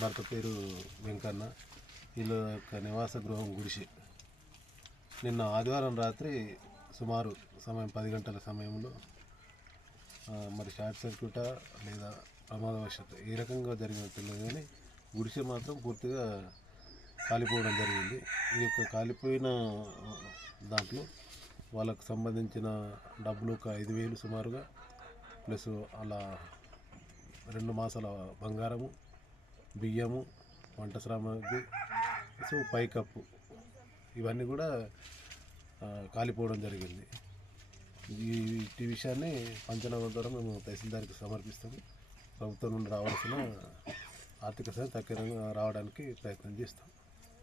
భర్త పేరు వెంకన్న. వీళ్ళ యొక్క నివాస గృహం గుడిసె. నిన్న ఆదివారం రాత్రి సుమారు సమయం 10 గంటల సమయంలో మరి షార్ట్ సర్క్యూటా లేదా ప్రమాదవశాత్తు ఏ రకంగా జరిగిందో తెలియదు, కానీ గుడిసె మాత్రం పూర్తిగా కాలిపోవడం జరిగింది. ఈ యొక్క కాలిపోయిన దాంట్లో వాళ్ళకు సంబంధించిన డబ్బులు ఒక 5,000 సుమారుగా, ప్లస్ అలా 2 మాసాల బంగారము, బియ్యము, వంట సామాగ్రి, సో పైకప్పు, ఇవన్నీ కూడా కాలిపోవడం జరిగింది. ఈ విషయాన్ని పంచనామా ద్వారా మేము తహసీల్దార్కి సమర్పిస్తాము. ప్రభుత్వం నుండి రావాల్సిన ఆర్థిక సాయం తక్కువ రావడానికి ప్రయత్నం చేస్తాం.